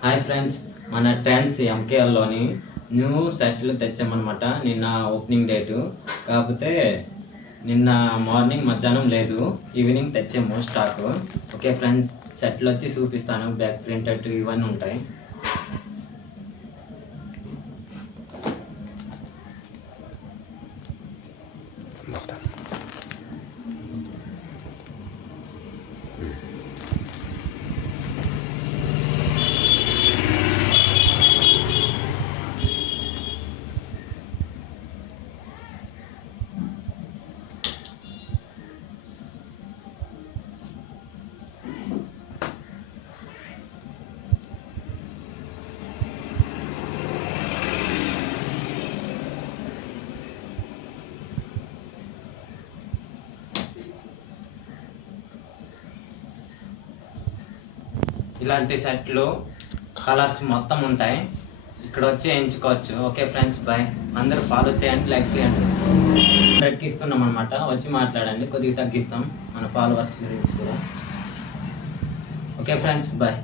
Hi friends, మన ట్రెండ్స్ ఎంకేఎల్లోని న్యూ సెట్లు తెచ్చామన్నమాట. నిన్న ఓపెనింగ్ డేటు, కాకపోతే నిన్న మార్నింగ్ మధ్యాహ్నం లేదు, ఈవినింగ్ తెచ్చాము స్టాక్. ఓకే ఫ్రెండ్స్, సెట్లు వచ్చి చూపిస్తాను. బ్యాక్ ప్రింటెడ్ ఇవన్నీ ఉంటాయి. ఇలాంటి సెట్లు కలర్స్ మొత్తం ఉంటాయి, ఇక్కడ వచ్చి ఎంచుకోవచ్చు. Okay friends, bye. అందరూ ఫాలో చేయండి, లైక్ చేయండి. రేట్కి ఇస్తున్నాం అనమాట, వచ్చి మాట్లాడండి, కొద్దిగా తగ్గిస్తాం మన ఫాలోవర్స్ గురించి కూడా. Okay friends, bye.